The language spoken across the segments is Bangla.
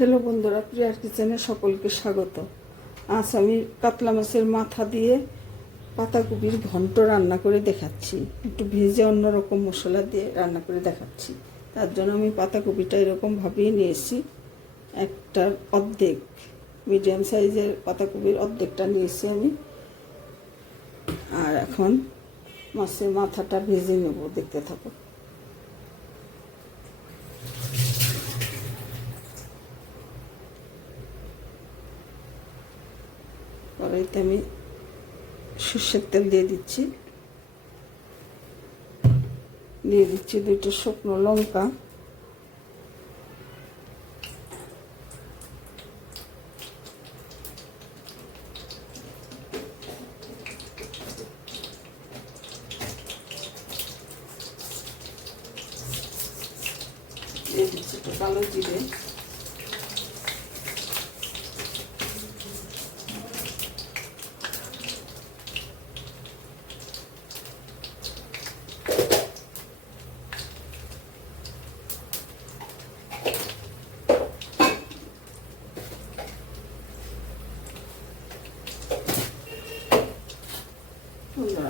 হ্যালো বন্ধুরা, প্রিয়ার কিচেনে সকলকে স্বাগত। আজ আমি কাতলা মাছের মাথা দিয়ে পাতাকপির ঘন্ট রান্না করে দেখাচ্ছি। একটু ভেজে অন্যরকম মশলা দিয়ে রান্না করে দেখাচ্ছি। তার জন্য আমি পাতাকপিটা এরকম ভাবেই নিয়েছি। একটার অর্ধেক, মিডিয়াম সাইজের পাতাকপির অর্ধেকটা নিয়েছি আমি। আর এখন মাছের মাথাটা ভেজে নেব, দেখতে থাকো। কড়াইতে আমি সর্ষের তেল দিয়ে দিচ্ছি 2টা শুকনো লঙ্কা, দিয়ে দিচ্ছি একটু কালো জিরে,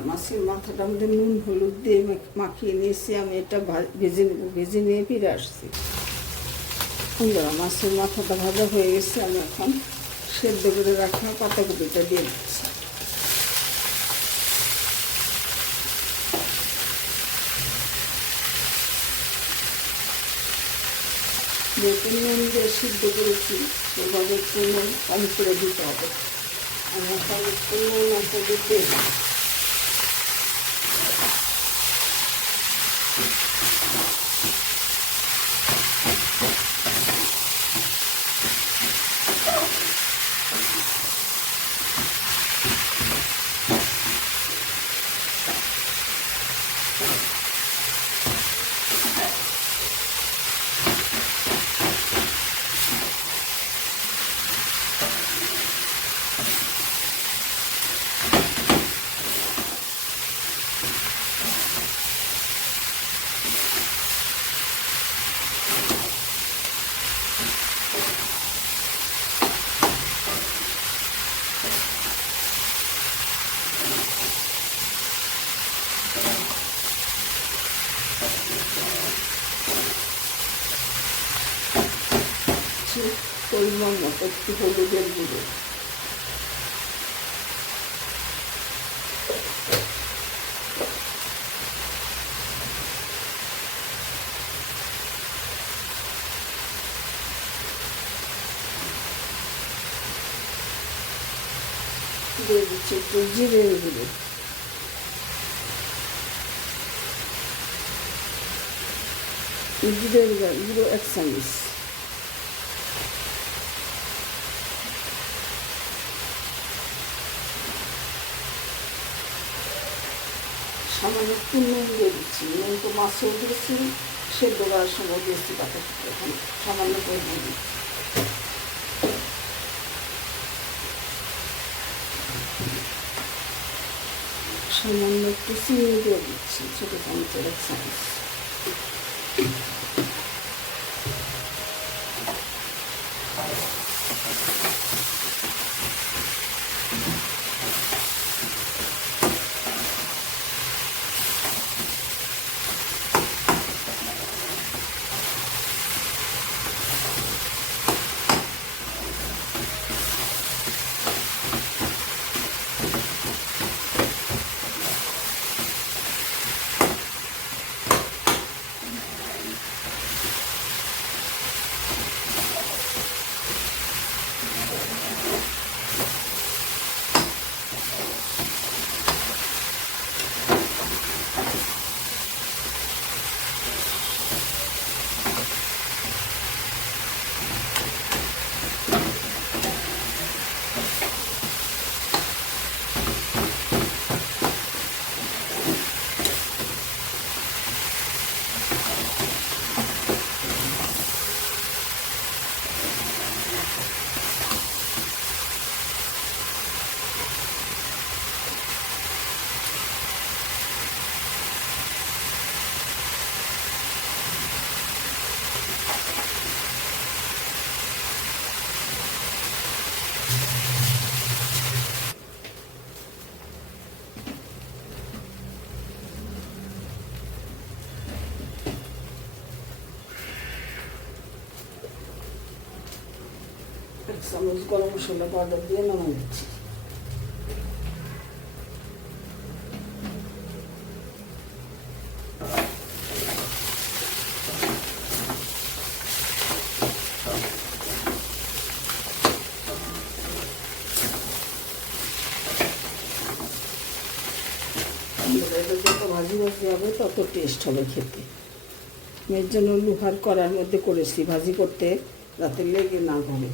মাছের মাথাটা আমাদের নুন হলুদ দিয়ে মাখিয়ে নিয়েছি। আমি এটা ভেজে নেব, ভেজে নিয়ে ফিরে আসছি। বন্ধুরা, মাছের মাথাটা ভাজা হয়ে গেছে। আমি এখন সেদ্ধ করে রাখা পাতাকপিটা দিয়ে দিচ্ছি। যেহেতু নুন দিয়ে সিদ্ধ করেছি, সেভাবে একটু নুন কম করে দিতে হবে। আমি এখন একটু নুন আছে দিতে পরিমাণ মতো একটু হলুদের গুঁড়ো, দিয়ে দিচ্ছি একটু জিরের গুঁড়ো, জিরের গুঁড়ো 1 চামচ, সামান্য একটু নুন দিয়ে দিচ্ছি। নুন তো মাছেও দিয়েছি, সেদ্ধ করার সময় দিয়েছি পাতাকপি, এখন সামান্য করে দিয়ে দিচ্ছি। সামান্য একটু চিনি দিয়ে দিচ্ছি, ছোটো চামচের 1 চামচ। এক চামচ গরম মশলা পাউডার দিয়ে নামিয়ে নিচ্ছি। যত ভাজি ভাজি হবে তত টেস্ট হবে খেতে। এর জন্য লোহার কড়ার মধ্যে করেছি, ভাজি করতে যাতে লেগে না পড়ে।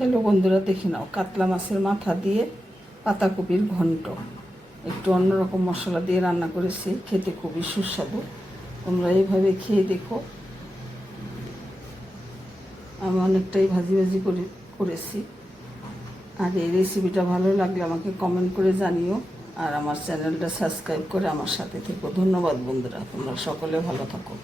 হ্যালো বন্ধুরা, দেখে নাও কাতলা মাছের মাথা দিয়ে পাতাকপির ঘন্ট। একটু অন্যরকম মশলা দিয়ে রান্না করেছি, খেতে খুবই সুস্বাদু। তোমরা এইভাবে খেয়ে দেখো। আমি অনেকটাই ভাজি ভাজি করেছি। আর এই রেসিপিটা ভালো লাগলে আমাকে কমেন্ট করে জানিও, আর আমার চ্যানেলটা সাবস্ক্রাইব করে আমার সাথে থেকো। ধন্যবাদ বন্ধুরা, তোমরা সকলে ভালো থাকো।